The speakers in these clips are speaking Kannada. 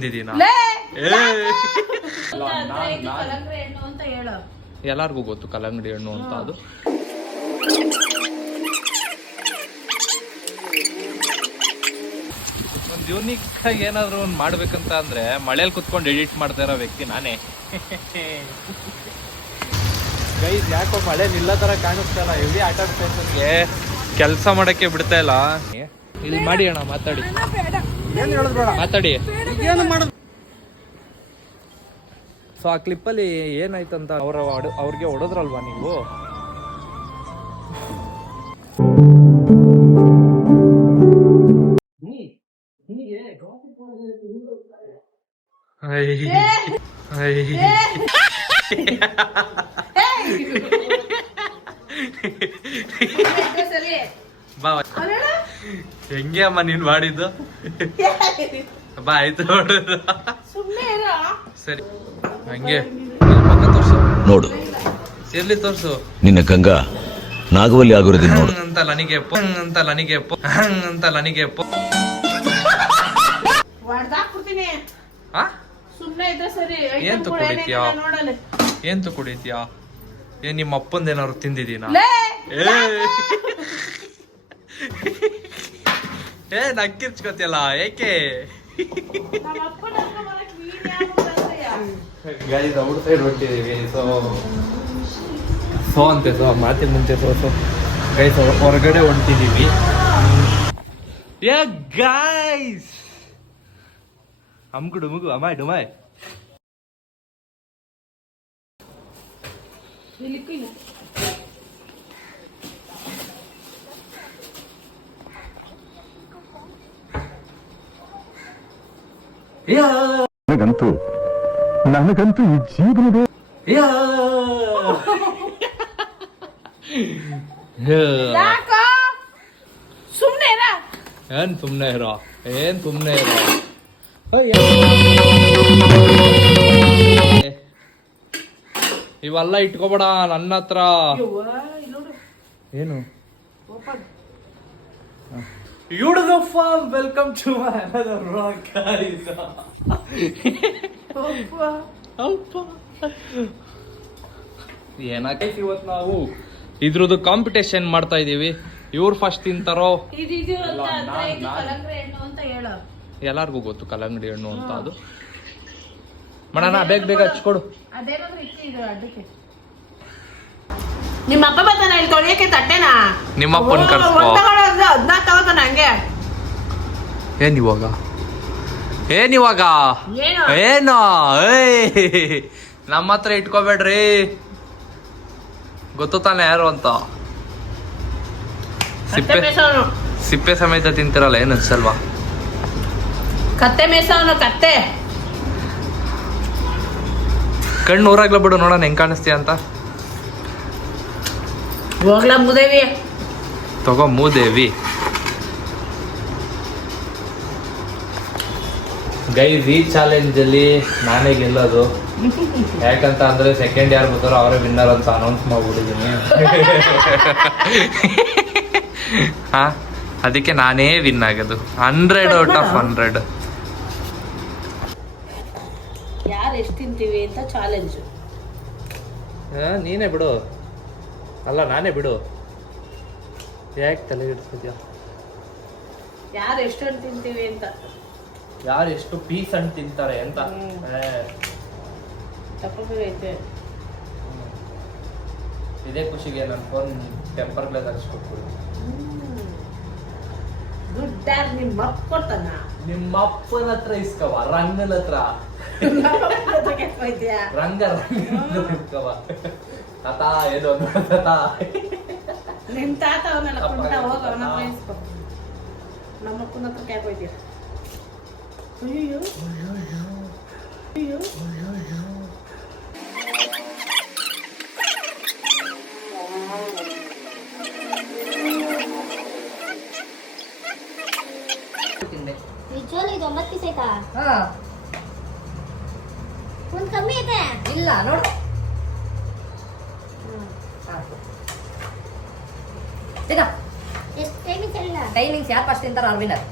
ತಿಂದಿದ್ದೀನ? ಲೇ ನಾನ್- ಕಲಂಗ್ರಿ ಹಣ್ಣು ಅಂತ ಹೇಳು. ಎಲ್ಲಾರ್ಗೂ ಗೊತ್ತು ಕಲ್ಲಂಗಡಿ ಹಣ್ಣು ಅಂತ ಅದು. ಒಂದು ಯೂನಿಕ್ ಆಗಿ ಏನಾದ್ರು ಒಂದು ಮಾಡ್ಬೇಕಂತ ಅಂದ್ರೆ ಮಳೇಲಿ ಕುತ್ಕೊಂಡು ಎಡಿಟ್ ಮಾಡ್ತಾ ಇರೋ ವ್ಯಕ್ತಿ ನಾನೇ. ಗೈಸ್ ಯಾಕೋ ಮಳೆ ನಿಲ್ಲ ತರ ಕಾಣಿಸ್ತಲ್ಲ ಎಲ್ಲಿ ಆಟ ಕೆಲಸ ಮಾಡಕ್ಕೆ ಬಿಡ್ತಾ ಇಲ್ಲ. ಇಲ್ಲಿ ಮಾಡಿ ಅಣ್ಣ ಮಾತಾಡಿ. ಮಾತಾಡಿ. ಸೊ ಆ ಕ್ಲಿಪ್ಪಲ್ಲಿ ಏನಾಯ್ತಂತ ಅವ್ರ ಅವ್ರಿಗೆ ಹೊಡೆದ್ರಲ್ವಾ ನೀವು? ಬಾ. ಹೆಂಗೆ ಅಮ್ಮ ನೀನ್ ಮಾಡಿದ್ದು? ಬಾ ಆಯ್ತು ಸರಿ. ಹಂಗೆ. ತೋರ್ಸು. ನೋಡು. ಎಲ್ಲಿ ತೋರ್ಸು? ನಿನ್ನ ಗಂಗಾ ನಾಗವಲ್ಲಿ ಆಗಿರೋದನ್ನ ನೋಡು. ಹಂಗ್ ಅಂತ ನನಗೆ ಪಂಗ್ ಅಂತ ನನಗೆ ಹಂಗ್ ಅಂತ ನನಗೆ ಹೊಡ್ದಾಕ್ಬಿಡ್ತೀನಿ. ಆ? ಸುಮ್ನೆ ಇದ್ರೆ ಸರಿ. ಏನ್ ಕುಡಿತಿಯಾ ಏನ್ ಕುಡಿತೀಯಾ ಏನ್ ನಿಮ್ಮ ಅಪ್ಪಂದ ಏನಾದ್ರು ತಿಂದಿದ್ದೀನಾ ಲೇ ಏ. ಏ ನಕ್ಕಿರ್ಚ್ಕೊತಿಯಲ್ಲ ಏಕೆ? Guys outside so so ಅಂತೆ ಸೊ ಮಾತಿನ ಮುಂಚೆ ಸೊ ಸೊ ಗೈಸ್ ಹೊರಗಡೆ ಹೊಂಟಿದೀವಿ. ಯಾ ಗೈಸ್ ಅಮ್ಕು ಡುಮುಗು ಅಮಾಯ್ ಡುಮಾಯ್. ಇಲ್ಲಿ ನನಗಂತೂ ನನಗಂತೂ ಈ ಜೀವನವೇ ಯಾ. ಯಾಕೋ? ಸುಮ್ನೆ ಇರ. ಏನ್ ಸುಮ್ನೆ ಇರೋ? ಏನ್ ಸುಮ್ನೆ ಇರೋ? ಇವೆಲ್ಲ ಇಟ್ಕೋಬೇಡ ನನ್ನ ಹತ್ರ. ಏನು? ಓಪನ್ ಯೂಡ್ದ ಫಾರ್ಮ್ ವೆಲ್ಕಮ್ ಟು ಏನಾಗೈತಿ ಇವತ್ತು ನಾವು ಇದ್ರದ್ದು ಕಾಂಪಿಟೇಷನ್ ಮಾಡ್ತಾ ಇದೀವಿ. ಇವ್ರು ಫಸ್ಟ್ ತಿಂತಾರೋ? ಎಲ್ಲಾರ್ಗೂ ಗೊತ್ತು ಕಲ್ಲಂಗಡಿ ಹಣ್ಣು ಅಂತ ಅದು. ಮಾಡೋಣ ಬೇಗ ಬೇಗ ಹಚ್ಕೊಡು. ನಿಮ್ಮ ಅಪ್ಪ ಬರ್ತಾನ ಇಲ್ಲಿ ತೊಳಿಯಕ್ಕೆ ತಟ್ಟೆನಾ? ನಿಮ್ಮ ಅಪ್ಪನ್ ಕರ್ಸ್ಕೊ. ಅದನ್ನ ತಗೋತಾನ ಹಂಗೆ. ಏನ್ ಇವಾಗ ಏನ್ ಇವಾಗ ಏನು? ಏನು? ಏಯ್ ನಮ್ಮ ಹತ್ರ ಇಟ್ಕೋಬೇಡ್ರಿ. ಗೊತ್ತು ತಾನೆ ಯಾರು ಅಂತ. ಕತ್ತೆ ಸಿಪ್ಪೆ ಮೇಸವನು ಸಿಪ್ಪೆ ಸಮೇತ ತಿಂತಿರಲ್ಲ ಏನು ಅನ್ಸಲ್ವಾ? ಕತ್ತೆ ಮೇಸವನು ಕತ್ತೆ. ಕಣ್ಣು ಊರಾಗ್ಲ ಬಿಡು ನೋಡೋಣ ಹೆಂಗ್ ಕಾಣಿಸ್ತೀಯ ಅಂತ. ಹೋಗ್ಲಾ ಮುದೇವಿ. ತಗೋ ಮೂದೇವಿ. ಗೈಸ್ ಈ ಚಾಲೆಂಜ್ ಅಲ್ಲಿ ನಾನೇ ಗೆಲ್ಲೋದು. ಯಾಕಂತ ಅಂದ್ರೆ ಸೆಕೆಂಡ್ ಯಾರು ಬರ್ತಾರೋ ಅವರೇ ವಿನ್ನರ್ ಅಂತ ಅನೌನ್ಸ್ ಮಾಡ್ಬಿಟ್ಟಿದ್ದೀನಿ. ಹಾ? ಅದಕ್ಕೆ ನಾನೇ ವಿನ್ ಆಗೋದು. ಹಂಡ್ರೆಡ್ ಔಟ್ ಆಫ್ ಹಂಡ್ರೆಡ್ ಯಾರು ಎಷ್ಟು ತಿಂತೀವಿ ಅಂತ ಚಾಲೆಂಜ್ ನೀನೇ ಬಿಡು. ಅಲ್ಲ ನಾನೇ ಬಿಡು. ಯಾಕೆ ತಲೆ ಇಡ್ತಿದ್ಯಾ ಯಾರು ಎಷ್ಟು ತಿಂತೀವಿ ಅಂತ. ಯಾರು ಎಷ್ಟು ಪೀಸ್ ಹಣ್ಣು ತಿಂತಾರೆ ಅಂತ. ಏ, ಇದೇ ಖುಷಿಗೆ ನನ್ನ ಫೋನ್ ಟೆಂಪರ್ ಗ್ಲಾಸ್ ಹಚ್ಕೊಟ್ಬಿಡು ದುಡ್ಡಾರ್ ನಿಮ್ಮ ಕೊಡ್ತಾನ ನಿಮ್ಮ ಅಪ್ಪನ ಹತ್ರ ಇಸ್ಕವ ರಂಗನ ಹತ್ರ. ಹೋಯ್ತೀಯಾ ರಂಗ ರಂಗ ಇಸ್ಕವ. ತಾತ ಏನು ಅಂದ ತಾತ. ನಿಮ್ ತಾತ ಅವನಲ್ಲ ಕುಂಟ ಹೋಗ ಅವನ ಹಾ. ಇಸ್ಕೊ. ನಮ್ಮ ಅಪ್ಪನ ಹತ್ರ ಕ್ಯಾಕ್ ಹೋಯ್ತೀಯ? ಅಯ್ಯೋ ಅಯ್ಯೋ ನಿಜವಾಗ್ಲೂ ಇದು ಒಂಬತ್ತು ಪೀಸ್ ಆಯ್ತಾ ಹಾ. ಒಂದ್ ಕಮ್ಮಿ ಐತೆ ಇಲ್ಲ ನೋಡು. ಟೈಮಿಂಗ್ಸ್ ಯಾರು ಫಸ್ಟ್ ತಿಂತಾರೋ ಅವ್ರು ವಿನ್ನರ್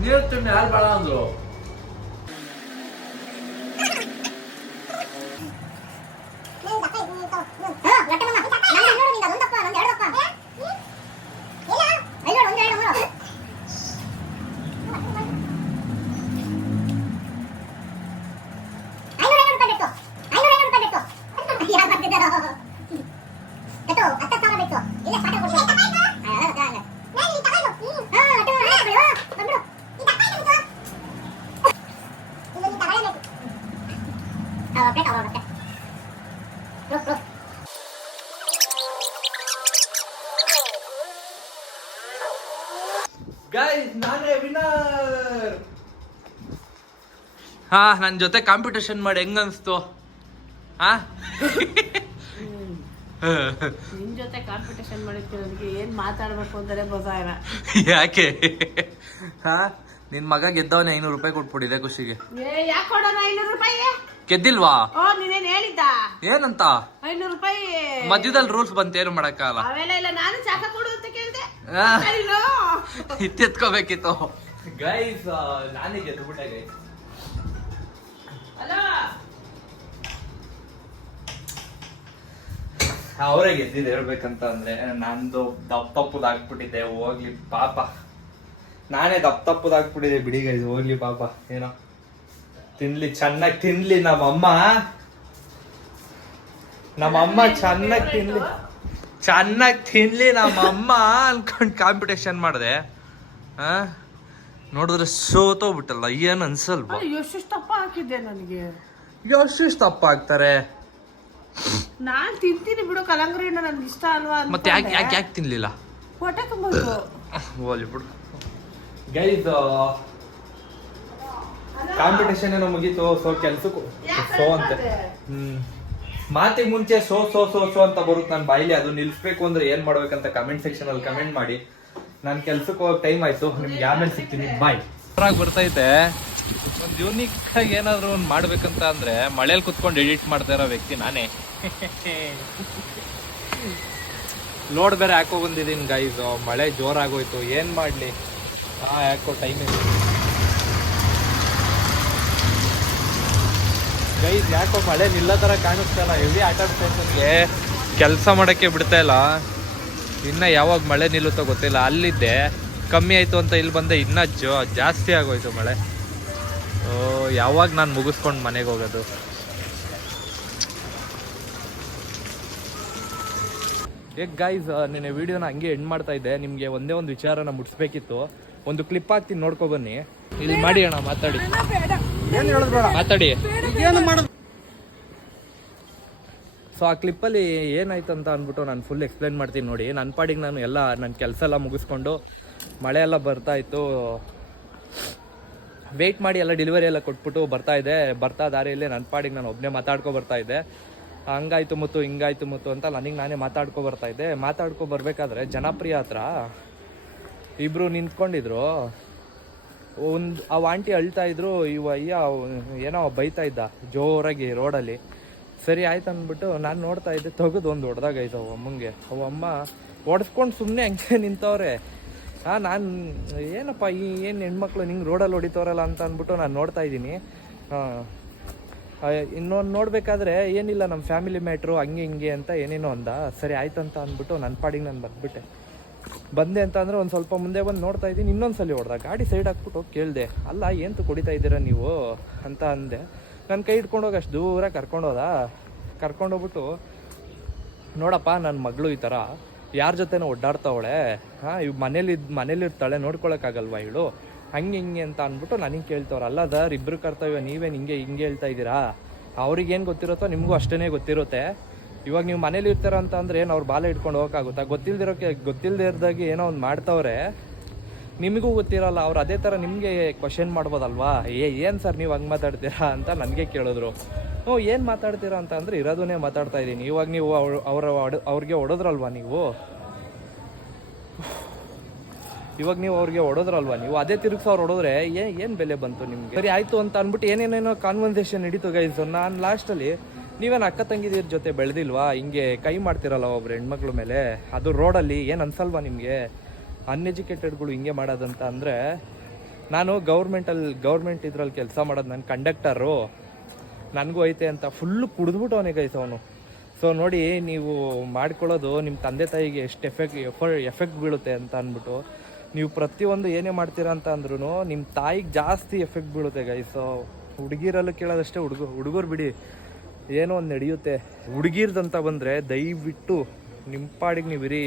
Niye terminal Barandro? ಹಾ ನನ್ನ ಜೊತೆ ಕಾಂಪಿಟೇಷನ್ ಮಾಡಿ ಹೆಂಗ ಅನ್ಸ್ತು ಹಾ ನಿನ್ ಜೊತೆ ಕಾಂಪಿಟೇಷನ್ ಮಾಡಿರ್ತೀನಿ ನನಗೆ ಏನ್ ಮಾತಾಡ್ಬೇಕು ಅಂತಾನೆ ಗೊತ್ತಾಗಲ್ಲ ಯಾಕೆ? ಹಾ? ನಿನ್ ಮಗ ಗೆದ್ದವನ ಐನೂರು ರೂಪಾಯಿ ಕೊಟ್ಬಿಟ್ಟಿದೆ ಖುಷಿಗೆ. ಏ ಯಾಕೆ ಕೊಡೋಣ ಐನೂರು ರೂಪಾಯಿ? ಗೆದ್ದಿಲ್ವಾ? ಓ ನೀನೇನ್ ಹೇಳಿದ್ದ? ಏನಂತ? ಐನೂರು ರೂಪಾಯಿ. ಮಧ್ಯದಲ್ಲಿ ರೂಲ್ಸ್ ಬಂತ ಏನು ಮಾಡಕ್ಕಾಗಲ್ಲ. ಅವೆಲ್ಲ ಇಲ್ಲ ನಾನು ಚಾಕ ಕೊಡು ಅಂತ ಕೇಳ್ದೆ. ಇತ್ತೆತ್ಕೋಬೇಕಿತ್ತು. ಗೈಸ್ ನಾನೇ ಗೆದ್ದುಬಿಟ್ಟೆ ಗೈಸ್ ಅವರೇ ಗೆದ್ದಿದ್ದು ಹೇಳ್ಬೇಕಂತ ಅಂದ್ರೆ ನಂದು ದಪ್ಪ ತಪ್ಪದಾಗ್ಬಿಟ್ಟಿದ್ದೆ ಹೋಗ್ಲಿ ಪಾಪ. ನಾನೇ ದಪ್ಪ ತಪ್ಪದಾಗ್ಬಿಟ್ಟಿದ್ದೆ ಬಿಡಿ ಗೈಸ್ ಹೋಗ್ಲಿ ಪಾಪ ಏನೋ. ತಿನ್ಲಿ ಚೆನ್ನಾಗಿ ತಿನ್ಲಿ ನಮ್ಮಮ್ಮ. ನಮ್ಮಮ್ಮ ಚೆನ್ನಾಗಿ ತಿನ್ಲಿ. ಚೆನ್ನಾಗಿ ತಿನ್ಲಿ ನಮ್ಮಮ್ಮ ಅನ್ಕೊಂಡ್ ಕಾಂಪಿಟೇಷನ್ ಮಾಡಿದೆ. ಆ ನೋಡಿದ್ರೆ ಸೋತೋಗ್ಬಿಟ್ಟಲ್ಲ ಏನ್ ಅನ್ಸಲ್ವಾ? ಎಷ್ಟು ತಪ್ಪ ಹಾಕಿದ್ದೆ ನನಗೆ. ಎಷ್ಟು ತಪ್ಪ ಹಾಕ್ತಾರೆ. ನಾನ್ ತಿಂತೀನಿ ಬಿಡು ಕಲಂಗರಿ ಹಣ್ಣು ನನ್ಗೆ ಇಷ್ಟ ಅಲ್ವಾ ಮತ್ತೆ ಯಾಕೆ ಯಾಕೆ ಯಾಕೆ ತಿನ್ಲಿಲ್ಲ? ಹೊಟ್ಟೆ ತುಂಬೋದು ಹೋಗ್ಲಿ ಬಿಡು. ಗೈಸ್ ಕಾಂಪಿಟೇಷನ್ ಏನೋ ಮುಗೀತು ಸೊ ಕೆಲ್ಸಕ್ಕೂ ಸೋ ಅಂತ. ಹ್ಮ್. ಮಾತಿಗೆ ಮುಂಚೆ ಸೋ ಸೋ ಸೋ ಸೋ ಅಂತ ಬರುತ್ತೆ ನನ್ನ ಬಾಯಿಲಿ ಅದು ನಿಲ್ಸ್ಬೇಕು ಅಂದ್ರೆ ಏನ್ ಮಾಡ್ಬೇಕಂತ ಕಮೆಂಟ್ ಸೆಕ್ಷನ್ ಅಲ್ಲಿ ಕಮೆಂಟ್ ಮಾಡಿ. ನಾನು ಕೆಲ್ಸಕ್ಕೆ ಹೋಗೋ ಟೈಮ್ ಆಯ್ತು. ನಿಮ್ಗೆ ಆಮೇಲೆ ಸಿಗ್ತೀನಿ? ಬಾಯ್ ಬರ್ತೈತೆ. ಒಂದು ಯೂನಿಕ್ ಆಗಿ ಏನಾದರೂ ಒಂದು ಮಾಡ್ಬೇಕಂತ ಅಂದರೆ ಮಳೇಲಿ ಕುತ್ಕೊಂಡು ಎಡಿಟ್ ಮಾಡ್ತಾ ಇರೋ ವ್ಯಕ್ತಿ ನಾನೇ. ಲೋಡ್ ಬೇರೆ ಹಾಕೋ ಬಂದಿದ್ದೀನಿ ಗೈಸ್ ಮಳೆ ಜೋರಾಗೋಯ್ತು. ಏನು ಮಾಡಲಿ? ಹಾಂ ಯಾಕೋ ಟೈಮ್ ಇದೆ ಗೈಸ್ ಯಾಕೋ ಮಳೆ ನಿಲ್ಲ ತರ ಕಾಣಿಸ್ತಾ ಇಲ್ಲ. ಹೆವಿ ಆಟ ಆಡ್ತಾ ಕೆಲಸ ಮಾಡಕ್ಕೆ ಬಿಡ್ತಾ ಇಲ್ಲ. ಇನ್ನ ಯಾವಾಗ ಮಳೆ ನಿಲ್ಲುತ್ತೋ ಗೊತ್ತಿಲ್ಲ. ಅಲ್ಲಿದ್ದೆ. ಕಮ್ಮಿ ಆಯ್ತು ಅಂತ ಇಲ್ಲಿ ಬಂದೆ. ಇನ್ನ ಜೋ ಜಾಸ್ತಿ ಆಗೋಯ್ತು ಮಳೆ. ಓ ಯಾವಾಗ ನಾನು ಮುಗಿಸ್ಕೊಂಡು ಮನೆಗೆ ಹೋಗೋದು? ಏಕ್ ಗೈಸ್ ನಿನ್ನೆ ವಿಡಿಯೋನ ಹಂಗೆ ಎಂಡ್ ಮಾಡ್ತಾ ಇದ್ದೆ. ನಿಮಗೆ ಒಂದೇ ಒಂದು ವಿಚಾರನ ಮುಟ್ಸ್ಬೇಕಿತ್ತು. ಒಂದು ಕ್ಲಿಪ್ ಹಾಕ್ತೀನಿ ನೋಡ್ಕೊ ಬನ್ನಿ. ಇಲ್ಲಿ ಮಾಡಿ ಅಣ್ಣ ಮಾತಾಡಿ. ಮಾತಾಡಿ. ಸೊ ಆ ಕ್ಲಿಪ್ಪಲ್ಲಿ ಏನಾಯ್ತು ಅಂತ ಅಂದ್ಬಿಟ್ಟು ನಾನು ಫುಲ್ ಎಕ್ಸ್ಪ್ಲೈನ್ ಮಾಡ್ತೀನಿ ನೋಡಿ. ನನ್ನ ಪಾಡಿಗೆ ನಾನು ಎಲ್ಲ ನನ್ನ ಕೆಲಸ ಎಲ್ಲ ಮುಗಿಸ್ಕೊಂಡು ಮಳೆ ಎಲ್ಲ ಬರ್ತಾ ಇತ್ತು. ವೆಯ್ಟ್ ಮಾಡಿ ಎಲ್ಲ ಡೆಲಿವರಿ ಎಲ್ಲ ಕೊಟ್ಬಿಟ್ಟು ಬರ್ತಾ ಇದೆ ಬರ್ತಾ ದಾರಿಯಲ್ಲಿ ನನ್ನ ಪಾಡಿಗೆ ನಾನು ಒಬ್ಬನೇ ಮಾತಾಡ್ಕೊ ಬರ್ತಾ ಇದ್ದೆ. ಹಂಗಾಯ್ತು ಮುತ್ತು, ಹಿಂಗಾಯ್ತು ಮುತ್ತು ಅಂತ ನನಗೆ ನಾನೇ ಮಾತಾಡ್ಕೊ ಬರ್ತಾ ಇದ್ದೆ. ಮಾತಾಡ್ಕೊ ಬರಬೇಕಾದ್ರೆ ಜನಪ್ರಿಯ ಹತ್ರ ಇಬ್ಬರು ನಿಂತ್ಕೊಂಡಿದ್ರು. ಒಂದು, ಆ ಆಂಟಿ ಅಳ್ತಾ ಇದ್ರು. ಇವ, ಅಯ್ಯ ಏನೋ ಬೈತಾ ಇದ್ದ. ಜೋರಾಗಿ ರೋಡಲ್ಲಿ ಸರಿ ಆಯ್ತು ಅಂದ್ಬಿಟ್ಟು ನಾನು ನೋಡ್ತಾ ಇದ್ದೆ, ತೆಗೆದು ಒಂದು ಹೊಡೆದಾಗೈತೆ ಅವ ಅಮ್ಮಂಗೆ. ಅವ ಅಮ್ಮ ಹೊಡೆಸ್ಕೊಂಡು ಸುಮ್ಮನೆ ಹಂಗೆ ನಿಂತವ್ರೆ. ಹಾಂ ನಾನು ಏನಪ್ಪ, ಈ ಏನು ಹೆಣ್ಮಕ್ಳು ನಿಂಗೆ ರೋಡಲ್ಲಿ ಹೊಡಿತವ್ರಲ್ಲ ಅಂತ ಅಂದ್ಬಿಟ್ಟು ನಾನು ನೋಡ್ತಾ ಇದ್ದೀನಿ. ಇನ್ನೊಂದು ನೋಡಬೇಕಾದ್ರೆ ಏನಿಲ್ಲ ನಮ್ಮ ಫ್ಯಾಮಿಲಿ ಮ್ಯಾಟ್ರು ಹಂಗೆ ಹಿಂಗೆ ಅಂತ ಏನೇನೋ ಅಂದ. ಸರಿ ಆಯ್ತು ಅಂತ ಅಂದ್ಬಿಟ್ಟು ನನ್ನ ಪಾಡಿಗೆ ನಾನು ಬಂದ್ಬಿಟ್ಟೆ. ಬಂದೆ ಅಂತ ಅಂದ್ರೆ ಒಂದು ಸ್ವಲ್ಪ ಮುಂದೆ ಬಂದು ನೋಡ್ತಾ ಇದ್ದೀನಿ, ಇನ್ನೊಂದ್ಸಲಿ ಹೊಡೆದ. ಗಾಡಿ ಸೈಡ್ ಹಾಕ್ಬಿಟ್ಟು ಹೋಗಿ ಕೇಳಿದೆ. ಅಲ್ಲ, ಏನು ಕುಡಿತಾ ಇದ್ದೀರಾ ನೀವು? ಅಂತ ಅಂದೆ. ನನ್ನ ಕೈ ಹಿಡ್ಕೊಂಡು ಹೋಗಿ ಅಷ್ಟು ದೂರ ಕರ್ಕೊಂಡೋದ ಕರ್ಕೊಂಡೋಗ್ಬಿಟ್ಟು ನೋಡಪ್ಪ ನನ್ನ ಮಗಳು ಈ ಥರ ಯಾರ ಜೊತೆನೋ ಒಡ್ಡಾಡ್ತಾವಳೆ ಹಾಂ, ಇವ್ ಮನೇಲಿ ಮನೇಲಿ ಇರ್ತಾಳೆ, ನೋಡ್ಕೊಳಕ್ಕಾಗಲ್ವಾ ಇವಳು? ಹಂಗೆ ಹಿಂಗೆ ಅಂತ ಅಂದ್ಬಿಟ್ಟು ನನಗೆ ಕೇಳ್ತವ್ರ, ಅಲ್ಲ, ಸರ್, ಇಬ್ರು ಕರ್ತವ್ಯ ನೀವೇನು ಹಿಂಗೆ ಹಿಂಗೆ ಹೇಳ್ತಾ ಇದ್ದೀರಾ? ಅವ್ರಿಗೇನು ಗೊತ್ತಿರುತ್ತೋ ನಿಮಗೂ ಅಷ್ಟೇ ಗೊತ್ತಿರುತ್ತೆ. ಇವಾಗ ನೀವು ಮನೇಲಿ ಇರ್ತಾರ ಅಂತ ಅಂದ್ರೆ ಏನು, ಅವ್ರು ಬಾಲ ಇಟ್ಕೊಂಡು ಹೋಗೋಕ್ಕಾಗುತ್ತಾ? ಗೊತ್ತಿಲ್ದಿರೋಕ್ಕೆ ಗೊತ್ತಿಲ್ಲದೆ ಇರ್ದಾಗಿ ಏನೋ ಒಂದು ಮಾಡ್ತವ್ರೆ. ನಿಮಗೂ ಗೊತ್ತಿರಲ್ಲ, ಅವ್ರು ಅದೇ ಥರ ನಿಮಗೆ ಕ್ವಶನ್ ಮಾಡ್ಬೋದಲ್ವಾ? ಏ, ಏನು ಸರ್ ನೀವು ಹಂಗೆ ಮಾತಾಡ್ತೀರಾ ಅಂತ ನನಗೆ ಕೇಳಿದ್ರು. ಹ್ಞೂ ಏನು ಮಾತಾಡ್ತೀರಾ ಅಂತ ಅಂದರೆ ಇರೋದನ್ನೇ ಮಾತಾಡ್ತಾ ಇದ್ದೀನಿ. ಇವಾಗ ನೀವು ಅವ್ರು, ಅವರ ಅವ್ರಿಗೆ ಹೊಡೆದ್ರಲ್ವಾ ನೀವು? ಇವಾಗ ನೀವು ಅವ್ರಿಗೆ ಹೊಡೋದ್ರಲ್ವಾ ನೀವು? ಅದೇ ತಿರುಗಿಸ್ ಅವ್ರು ಹೊಡೋದ್ರೆ ಏನ್ ಏನು ಬೆಲೆ ಬಂತು ನಿಮಗೆ? ಸರಿ, ಆಯಿತು ಅಂತ ಅಂದ್ಬಿಟ್ಟು ಏನೇನೇನೋ ಕಾನ್ವರ್ಸೇಷನ್ ನಡೀತು ಗೈಸ್ ನಾನು ಲಾಸ್ಟಲ್ಲಿ ನೀವೇನು ಅಕ್ಕ ತಂಗಿದಿರ ಜೊತೆ ಬೆಳೆದಿಲ್ವಾ? ಹಿಂಗೆ ಕೈ ಮಾಡ್ತಿರಲ್ಲ ಒಬ್ರು ಹೆಣ್ಮಕ್ಳ ಮೇಲೆ? ಅದು ರೋಡಲ್ಲಿ ಏನು ಅನ್ಸಲ್ವಾ ನಿಮಗೆ? ಅನ್ಎಜುಕೇಟೆಡ್ಗಳು ಹಿಂಗೆ ಮಾಡೋದಂತ ಅಂದರೆ ನಾನು ಗೌರ್ಮೆಂಟಲ್ಲಿ ಗೌರ್ಮೆಂಟ್ ಇದ್ರಲ್ಲಿ ಕೆಲಸ ಮಾಡೋದು ನಾನು ಕಂಡಕ್ಟರು ನನಗೂ ಐತೆ ಅಂತ ಫುಲ್ಲು ಕುಡಿದ್ಬಿಟ್ಟು ಅವನಿಗೆ ಗೈಸ್ ಅವನು. ಸೊ ನೋಡಿ, ನೀವು ಮಾಡ್ಕೊಳ್ಳೋದು ನಿಮ್ಮ ತಂದೆ ತಾಯಿಗೆ ಎಷ್ಟು ಎಫೆಕ್ಟ್ ಎಫರ್ ಎಫೆಕ್ಟ್ ಬೀಳುತ್ತೆ ಅಂತ ಅಂದ್ಬಿಟ್ಟು, ನೀವು ಪ್ರತಿಯೊಂದು ಏನೇ ಮಾಡ್ತೀರಾ ಅಂತ ಅಂದ್ರೂ ನಿಮ್ಮ ತಾಯಿಗೆ ಜಾಸ್ತಿ ಎಫೆಕ್ಟ್ ಬೀಳುತ್ತೆ ಗೈಸ್ ಸೊ ಹುಡುಗಿರಲ್ಲೂ ಕೇಳೋದಷ್ಟೇ ಹುಡುಗ, ಹುಡುಗರು ಬಿಡಿ. ಏನೋ ಒಂದು ನಡೆಯುತ್ತೆ. ಹುಡುಗಿರ್ದಂತ ಬಂದರೆ ದಯವಿಟ್ಟು ನಿಮ್ಮ ಪಾಡಿಗೆ ನೀವು ಇರಿ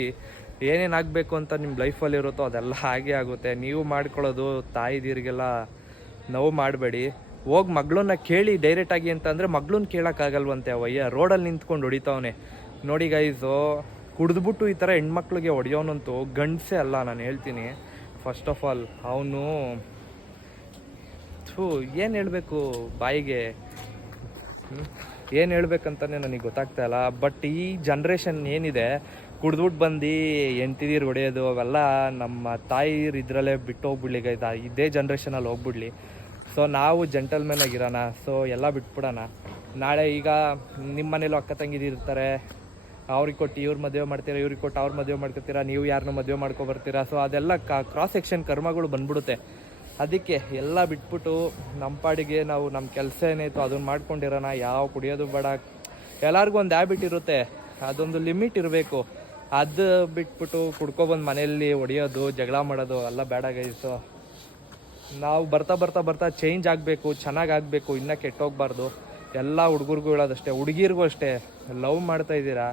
ಏನೇನು ಆಗಬೇಕು ಅಂತ ನಿಮ್ಮ ಲೈಫಲ್ಲಿ ಇರುತ್ತೋ ಅದೆಲ್ಲ ಹಾಗೆ ಆಗುತ್ತೆ. ನೀವು ಮಾಡ್ಕೊಳ್ಳೋದು ತಾಯಿದೀರಿಗೆಲ್ಲ ನೋವು ಮಾಡಬೇಡಿ. ಹೋಗಿ ಮಗಳನ್ನ ಕೇಳಿ ಡೈರೆಕ್ಟಾಗಿ ಅಂತಂದರೆ ಮಗಳನ್ನ ಕೇಳೋಕ್ಕಾಗಲ್ವಂತೆ ಅವಯ್ಯ ರೋಡಲ್ಲಿ ನಿಂತ್ಕೊಂಡು ಹೊಡಿತಾವನೆ. ನೋಡಿ ಗೈಸು ಕುಡಿದ್ಬಿಟ್ಟು ಈ ಥರ ಹೆಣ್ಮಕ್ಳಿಗೆ ಹೊಡೆಯೋನಂತೂ ಗಂಡಸೇ ಅಲ್ಲ, ನಾನು ಹೇಳ್ತೀನಿ. ಫಸ್ಟ್ ಆಫ್ ಆಲ್ ಅವನು, ಥೂ, ಏನು ಹೇಳಬೇಕು ಬಾಯಿಗೆ? ಏನು ಹೇಳ್ಬೇಕಂತಾನೆ ನನಗೆ ಗೊತ್ತಾಗ್ತಾ ಇಲ್ಲ ಬಟ್ ಈ ಜನ್ರೇಷನ್ ಏನಿದೆ ಕುಡ್ದ್ಬಿಟ್ಟು ಬಂದು ಎಂಟಿದೀರು ಹೊಡೆಯೋದು, ಅವೆಲ್ಲ ನಮ್ಮ ತಾಯಿರು ಇದರಲ್ಲೇ ಬಿಟ್ಟು ಹೋಗ್ಬಿಡ್ಲಿ ಇದೇ ಜನ್ರೇಷನಲ್ಲಿ ಹೋಗ್ಬಿಡ್ಲಿ. ಸೊ ನಾವು ಜೆಂಟಲ್ಮೆನ್ ಆಗಿರೋಣ. ಸೊ ಎಲ್ಲ ಬಿಟ್ಬಿಡೋಣ. ನಾಳೆ ಈಗ ನಿಮ್ಮ ಮನೇಲಿ ಅಕ್ಕ ತಂಗಿದಿರ್ತಾರೆ ಅವ್ರಿಗೆ ಕೊಟ್ಟು ಇವ್ರು ಮದುವೆ ಮಾಡ್ತೀರಾ, ಇವ್ರಿಗೆ ಕೊಟ್ಟು ಅವ್ರು ಮದುವೆ ಮಾಡ್ಕೊತೀರಾ, ನೀವು ಯಾರನ್ನೂ ಮದುವೆ ಮಾಡ್ಕೊ ಬರ್ತೀರಾ. ಸೊ ಅದೆಲ್ಲ ಕ್ರಾಸ್ ಸೆಕ್ಷನ್ ಕರ್ಮಗಳು ಬಂದ್ಬಿಡುತ್ತೆ. ಅದಕ್ಕೆ ಎಲ್ಲ ಬಿಟ್ಬಿಟ್ಟು ನಮ್ಮ ಪಾಡಿಗೆ ನಾವು ನಮ್ಮ ಕೆಲಸ ಏನಾಯಿತು ಅದನ್ನು ಮಾಡ್ಕೊಂಡಿರೋಣ. ಯಾವ ಕುಡಿಯೋದು ಬೇಡ. ಎಲ್ಲರಿಗೂ ಒಂದು ಹ್ಯಾಬಿಟ್ ಇರುತ್ತೆ. ಅದೊಂದು ಲಿಮಿಟ್ ಇರಬೇಕು. ಅದು ಬಿಟ್ಬಿಟ್ಟು ಕುಡ್ಕೊಬಂದು ಮನೆಯಲ್ಲಿ ಹೊಡಿಯೋದು ಜಗಳ ಮಾಡೋದು ಎಲ್ಲ ಬೇಡ ಗೈಸು ನಾವು ಬರ್ತಾ ಬರ್ತಾ ಬರ್ತಾ ಚೇಂಜ್ ಆಗಬೇಕು, ಚೆನ್ನಾಗಿ ಆಗಬೇಕು, ಇನ್ನೂ ಕೆಟ್ಟೋಗ್ಬಾರ್ದು. ಎಲ್ಲ ಹುಡುಗರಿಗೂ ಹೇಳೋದಷ್ಟೇ, ಹುಡುಗಿರಿಗೂ ಅಷ್ಟೇ ಲವ್ ಮಾಡ್ತಾ ಇದ್ದೀರಾ?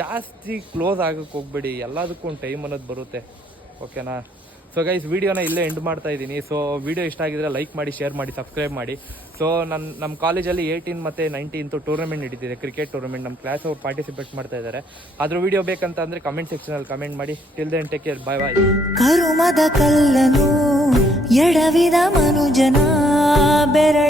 ಜಾಸ್ತಿ ಕ್ಲೋಸ್ ಆಗಕ್ಕೆ ಹೋಗ್ಬೇಡಿ, ಎಲ್ಲದಕ್ಕೂ ಒಂದು ಟೈಮ್ ಅನ್ನೋದು ಬರುತ್ತೆ. ಓಕೆನಾ ಸೊ ಗೈಸ್ ವಿಡಿಯೋನ ಇಲ್ಲೇ ಎಂಡ್ ಮಾಡ್ತಾ ಇದ್ದೀನಿ. ಸೊ ವಿಡಿಯೋ ಇಷ್ಟ ಆಗಿದ್ರೆ ಲೈಕ್ ಮಾಡಿ ಶೇರ್ ಮಾಡಿ ಸಬ್ಸ್ಕ್ರೈಬ್ ಮಾಡಿ. ಸೊ ನನ್ನ ನಮ್ಮ ಕಾಲೇಜಲ್ಲಿ ಏಯ್ಟೀನ್ ಮತ್ತು ನೈನ್ಟೀನ್ತು ಟೂರ್ನಮೆಂಟ್ ನಡೀತಿದೆ ಕ್ರಿಕೆಟ್ ಟೂರ್ನಮೆಂಟ್ ನಮ್ಮ ಕ್ಲಾಸ್ ಅವ್ರು ಪಾರ್ಟಿಸಿಪೇಟ್ ಮಾಡ್ತಾ ಇದ್ದಾರೆ ಅದ್ರ ವಿಡಿಯೋ ಬೇಕಂತ ಅಂದರೆ ಕಮೆಂಟ್ ಸೆಕ್ಷನಲ್ಲಿ ಕಮೆಂಟ್ ಮಾಡಿ. Till then take care bye bye ಕರುಮದ ಕಲ್ಲನು ಎಡವಿದ ಮನುಜನ ಬೆರ